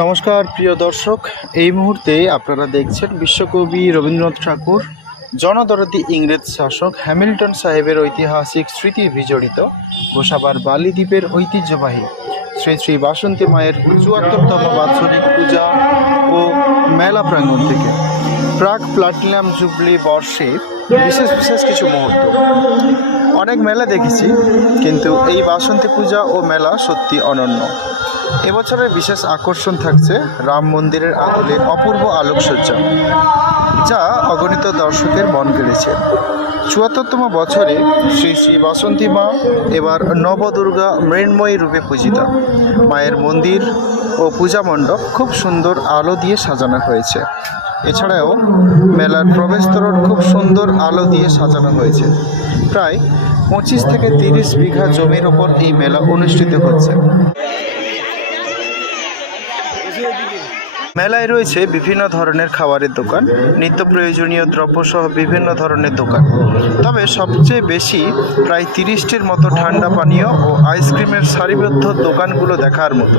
নমস্কার, প্রিয় দর্শক। এই মুহূর্তে আপনারা দেখছেন বিশ্বকবি রবীন্দ্রনাথ ঠাকুর, জনদরদি ইংরেজ শাসক হ্যামিল্টন সাহেবের ঐতিহাসিক স্মৃতি বিজড়িত গোসাবার বালিদ্বীপের ঐতিহ্যবাহী শ্রী শ্রী বাসন্তী মায়ের চুয়াত্তরতম বাৎসরিক পূজা ও মেলা প্রাঙ্গণ থেকে। প্রাক প্লাটিনাম জুবলি বর্ষে বিশেষ বিশেষ কিছু মুহূর্ত। অনেক মেলা দেখেছি, কিন্তু এই বাসন্তী পূজা ও মেলা সত্যি অনন্য। এবছরের বিশেষ আকর্ষণ থাকছে রাম মন্দিরের আদলে অপূর্ব আলোকসজ্জা, যা অগণিত দর্শকের মন কেড়েছে চুয়াত্তরতম বছরে শ্রী শ্রী বাসন্তী মা এবার নবদুর্গা মৃন্ময়ী রূপে পূজিতা। মায়ের মন্দির ও পূজা মণ্ডপ খুব সুন্দর আলো দিয়ে সাজানো হয়েছে। এছাড়াও মেলার প্রবেশতরণ খুব সুন্দর আলো দিয়ে সাজানো হয়েছে। প্রায় পঁচিশ থেকে তিরিশ বিঘা জমির ওপর এই মেলা অনুষ্ঠিত হচ্ছে। মেলায় রয়েছে বিভিন্ন ধরনের খাবারের দোকান, নিত্য প্রয়োজনীয় দ্রব্যসহ বিভিন্ন ধরনের দোকান। তবে সবচেয়ে বেশি প্রায় তিরিশটির মতো ঠান্ডা পানীয় ও আইসক্রিমের সারিবদ্ধ দোকানগুলো দেখার মতো।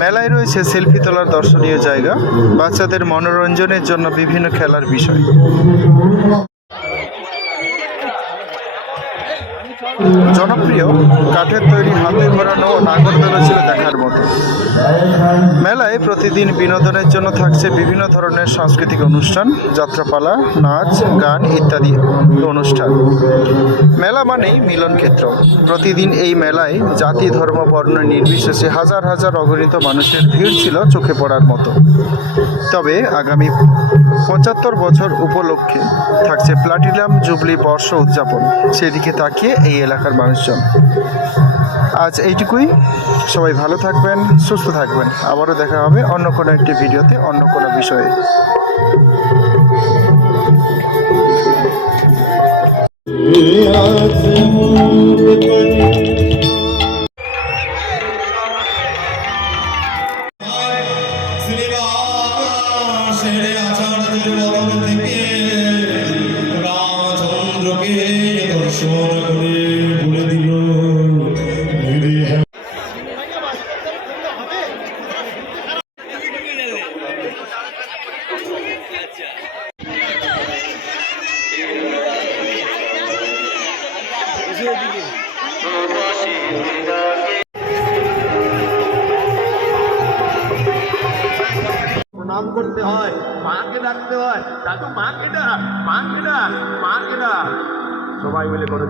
মেলায় রয়েছে সেলফি তোলার দর্শনীয় জায়গা, বাচ্চাদের মনোরঞ্জনের জন্য বিভিন্ন খেলার বিষয়। জনপ্রিয় কাঠের তৈরি হাতে ঘোরানো ও নাগরদোলা ছিল মতো মেলায় প্রতিদিন বিনোদনের জন্য থাকছে বিভিন্ন ধরনের সাংস্কৃতিক অনুষ্ঠান, যাত্রাপালা, নাচ, গান ইত্যাদি অনুষ্ঠান। মেলা মানেই মিলন ক্ষেত্র। প্রতিদিন এই মেলায় জাতি, ধর্ম, বর্ণ নির্বিশেষে হাজার হাজার অগণিত মানুষের ভিড় ছিল চোখে পড়ার মতো। তবে আগামী পঁচাত্তর বছর উপলক্ষে থাকছে প্লাটিনাম জুবলি বর্ষ উদযাপন। সেদিকে তাকিয়ে এই এলাকার মানুষজন। আজ এইটুকুই। সবাই ভালো থাকবেন সুস্থ থাকবেন আবারও দেখা হবে অন্য কোনো একটি ভিডিওতে অন্য কোনো বিষয়ে প্রণাম করতে হয়, মাকে ডাকতে হয়। দাদু, মাকে ডাক মাকে ডাক মাকে ডাক। সবাই মিলে করে